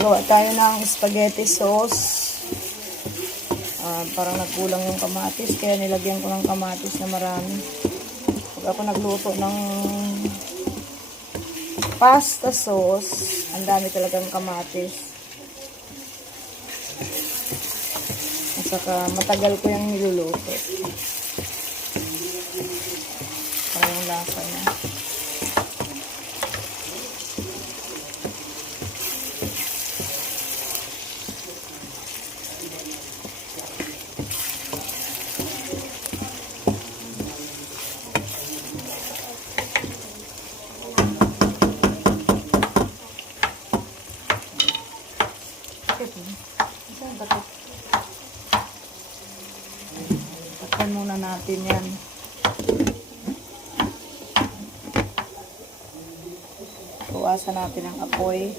Gawa tayo ng spaghetti sauce. Ah, parang nagkulang yung kamatis, kaya nilagyan ko ng kamatis na marami. Pag ako nagluto ng pasta sauce, ang dami talagang kamatis. At saka matagal ko yung niluluto. Parang lasa niya. Saan ba ito? Takpan muna natin yan. Bawasan natin ang apoy.